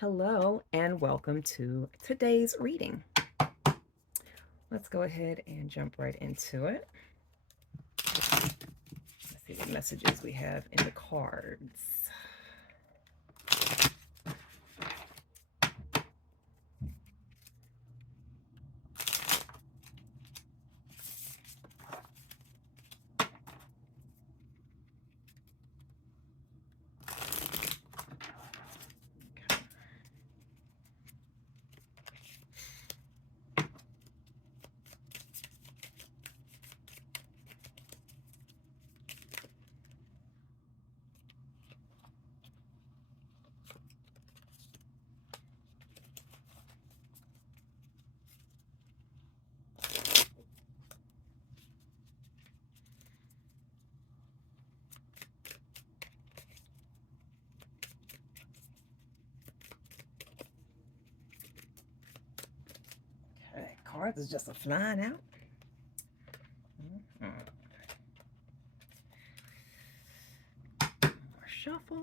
Hello and welcome to today's reading. Let's go ahead and jump right into it. Let's see what messages we have in the cards. Okay, cards is just a flying out. More shuffle.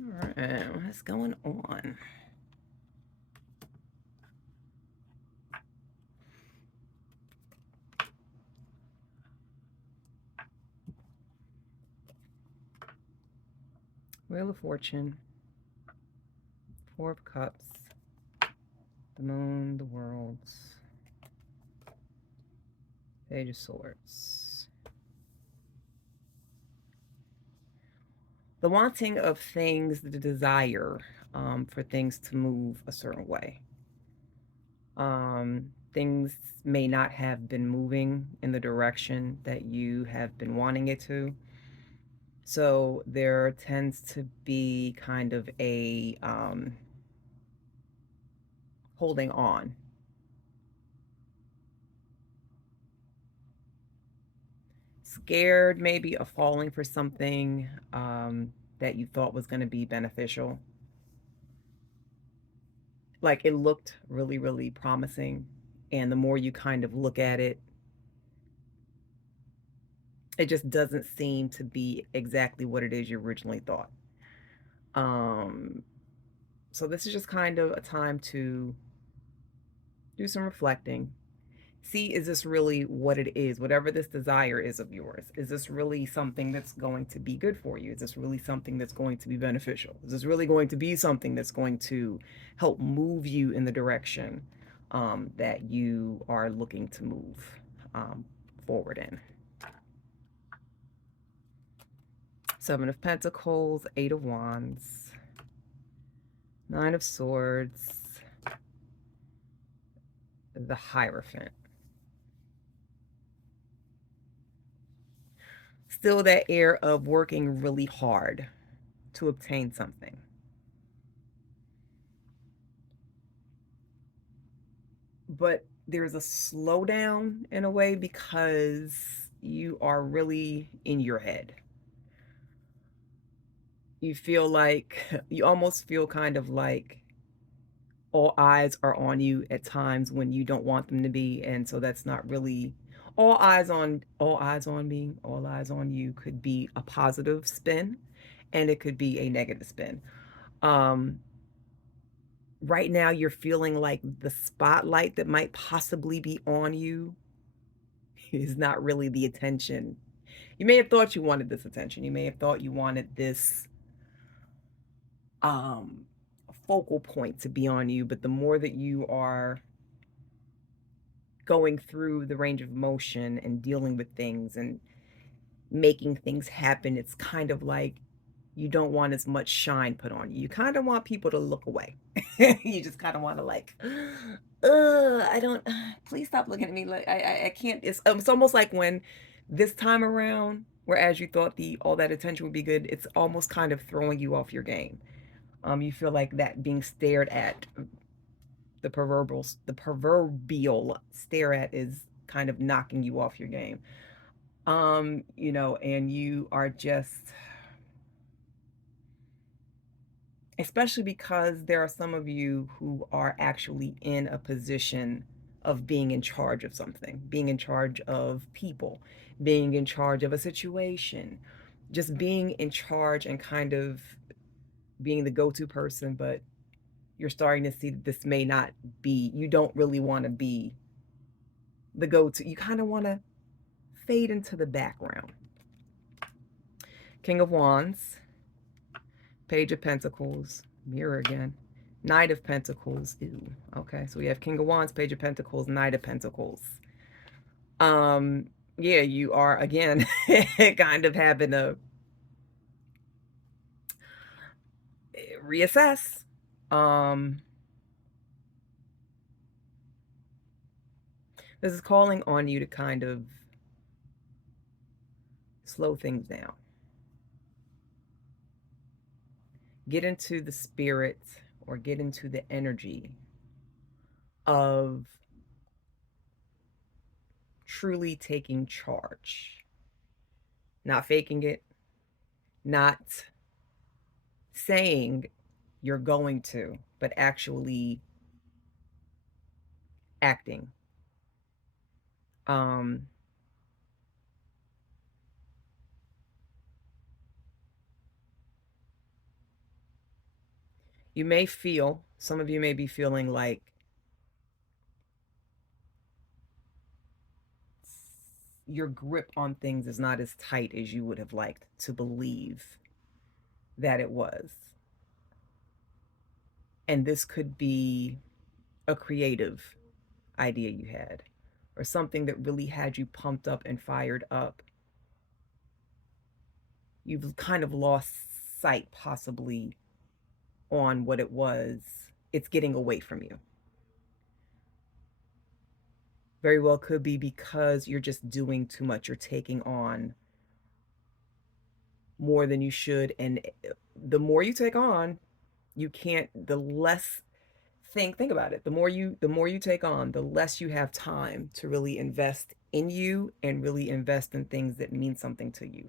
All right, what's going on? Wheel of Fortune, Four of Cups, the Moon, the Worlds, Page of Swords. The wanting of things, the desire for things to move a certain way. Things may not have been moving in the direction that you have been wanting it to. So there tends to be kind of a holding on. Scared maybe of falling for something that you thought was going to be beneficial. Like it looked really, really promising. And the more you kind of look at it, it just doesn't seem to be exactly what it is you originally thought. So this is just kind of a time to do some reflecting. See, is this really what it is? Whatever this desire is of yours, is this really something that's going to be good for you? Is this really something that's going to be beneficial? Is this really going to be something that's going to help move you in the direction that you are looking to move forward in? Seven of Pentacles, Eight of Wands, Nine of Swords, the Hierophant. Still that air of working really hard to obtain something. But there's a slowdown in a way because you are really in your head. You feel like, you almost feel kind of like all eyes are on you at times when you don't want them to be. And so that's not really all eyes on me, all eyes on you could be a positive spin and it could be a negative spin. Right now you're feeling like the spotlight that might possibly be on you is not really the attention. You may have thought you wanted this attention. You may have thought you wanted this um focal point to be on you, but the more that you are going through the range of motion and dealing with things and making things happen, it's kind of like you don't want as much shine put on you. You kind of want people to look away. You just kind of want to like, I don't, please stop looking at me. Like I can't, it's almost like when this time around, whereas you thought all that attention would be good, it's almost kind of throwing you off your game. You feel like that being stared at, the proverbial stare at is kind of knocking you off your game. And you are just, especially because there are some of you who are actually in a position of being in charge of something, being in charge of people, being in charge of a situation, just being in charge and kind of being the go to person. But you're starting to see that this may not be, you don't really want to be the go to. You kind of want to fade into the background. King of Wands, Page of Pentacles, Mirror again, Knight of Pentacles. Ew. Okay, so we have King of Wands, Page of Pentacles, Knight of Pentacles. Um, yeah, you are again kind of having a reassess. Um, this is calling on you to kind of slow things down. Get into the spirit or get into the energy of truly taking charge, not faking it, not saying you're going to, but actually acting. Um, you may feel, some of you may be feeling like your grip on things is not as tight as you would have liked to believe that it was. And this could be a creative idea you had, or something that really had you pumped up and fired up. You've kind of lost sight, possibly, on what it was. It's getting away from you. Very well could be because you're just doing too much. You're taking on more than you should. And the more you take on, you can't, the less think about it. The more you take on, the less you have time to really invest in you and really invest in things that mean something to you.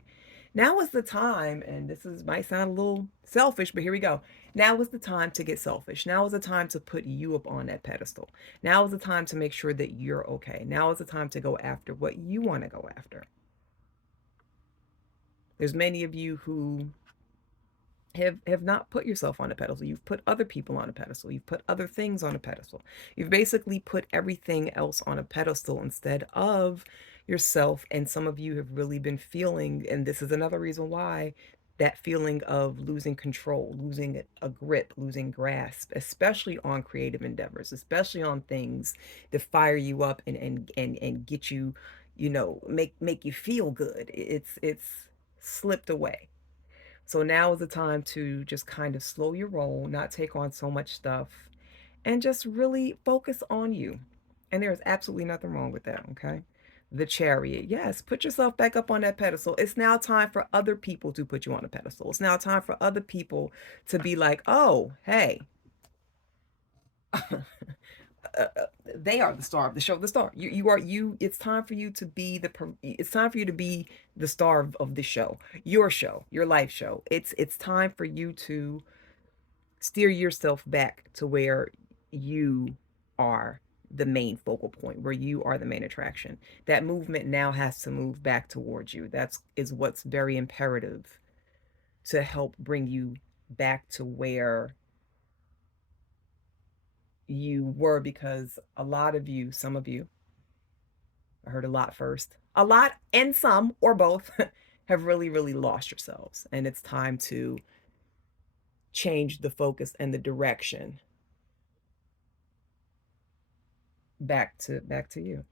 Now is the time, and this is might sound a little selfish, but here we go. Now is the time to get selfish. Now is the time to put you up on that pedestal. Now is the time to make sure that you're okay. Now is the time to go after what you want to go after. There's many of you who have not put yourself on a pedestal. You've put other people on a pedestal. You've put other things on a pedestal. You've basically put everything else on a pedestal instead of yourself. And some of you have really been feeling, and this is another reason why, that feeling of losing control, losing a grip, losing grasp, especially on creative endeavors, especially on things that fire you up and get you, make you feel good. It's slipped away. So now is the time to just kind of slow your roll, not take on so much stuff, and just really focus on you. And there's absolutely nothing wrong with that, okay? The Chariot. Yes, put yourself back up on that pedestal. It's now time for other people to put you on a pedestal. It's now time for other people to be like, oh, hey, they are the star of the show. The star. You are you. It's time for you to be It's time for you to be the star of the show, your life show. It's time for you to steer yourself back to where you are the main focal point, where you are the main attraction. That movement now has to move back towards you. That's is what's very imperative to help bring you back to where you were, because a lot of you, some of you, I heard a lot first, a lot and some or both have really, really lost yourselves. And it's time to change the focus and the direction back to you.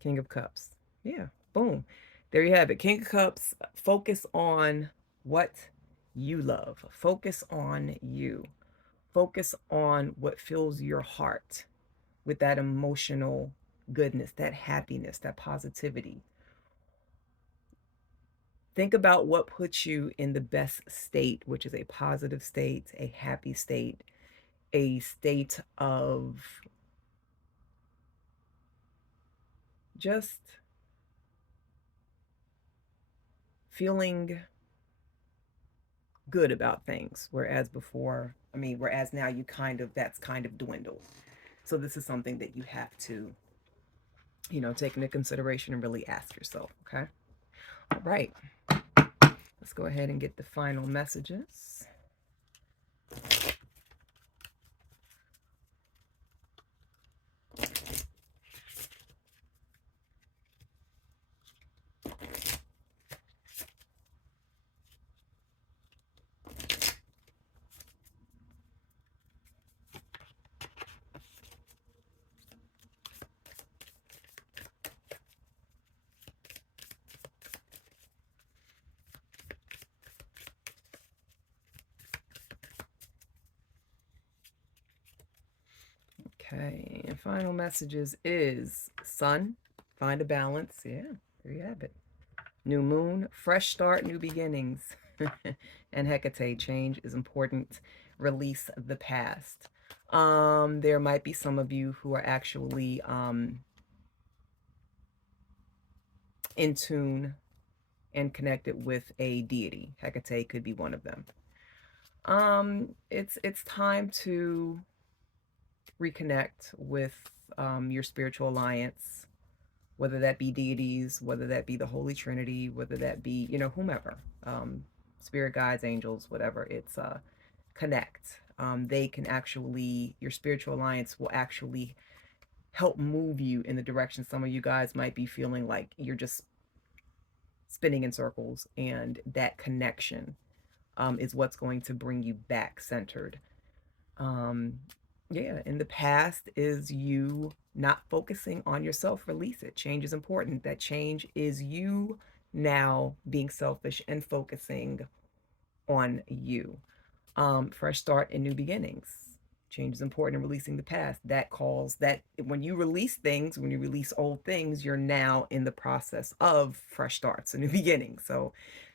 King of Cups. Yeah, boom. There you have it. King of Cups, focus on what you love. Focus on you. Focus on what fills your heart with that emotional goodness, that happiness, that positivity. Think about what puts you in the best state, which is a positive state, a happy state, a state of just feeling good about things. Whereas before, whereas now that's kind of dwindled. So this is something that you have to, you know, take into consideration and really ask yourself. Okay. All right. Let's go ahead and get the final messages. Okay, and final messages is Sun, find a balance. Yeah, there you have it. New moon, fresh start, new beginnings. And Hecate, change is important. Release the past. There might be some of you who are actually in tune and connected with a deity. Hecate could be one of them. It's time to reconnect with your spiritual alliance, whether that be deities, whether that be the Holy Trinity, whether that be, you know, whomever, spirit guides, angels, whatever. It's connect. They can actually, your spiritual alliance will actually help move you in the direction. Some of you guys might be feeling like you're just spinning in circles, and that connection is what's going to bring you back centered. Yeah, in the past is you not focusing on yourself. Release it. Change is important. That change is you now being selfish and focusing on you. Fresh start and new beginnings. Change is important in releasing the past. That calls that when you release things, when you release old things, you're now in the process of fresh starts and new beginnings. So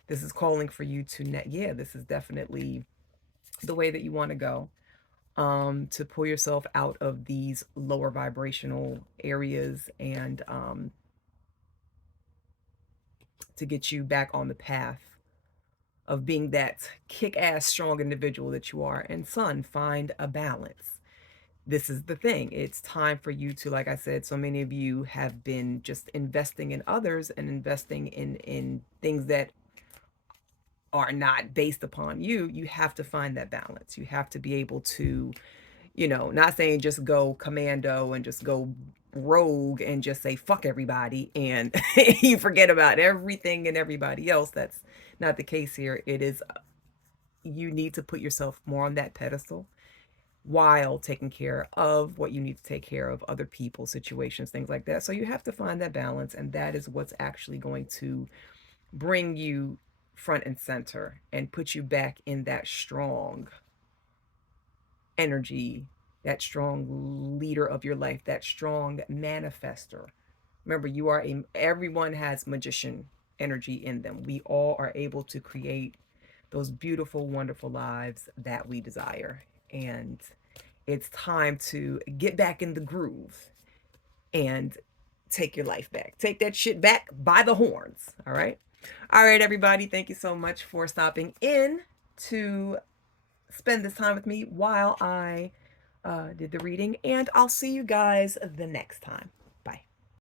this is calling for you to yeah, this is definitely the way that you want to go. To pull yourself out of these lower vibrational areas, and to get you back on the path of being that kick-ass strong individual that you are. And Sun, find a balance. This is the thing. It's time for you to, like I said, so many of you have been just investing in others and investing in things that are not based upon you. You have to find that balance. You have to be able to, you know, not saying just go commando and just go rogue and just say fuck everybody and you forget about everything and everybody else. That's not the case here. It is, you need to put yourself more on that pedestal while taking care of what you need to take care of, other people, situations, things like that. So you have to find that balance, and that is what's actually going to bring you front and center and put you back in that strong energy, that strong leader of your life, that strong manifester. Remember, you are everyone has magician energy in them. We all are able to create those beautiful, wonderful lives that we desire. And it's time to get back in the groove and take your life back. Take that shit back by the horns. All right. All right, everybody. Thank you so much for stopping in to spend this time with me while I did the reading. And I'll see you guys the next time.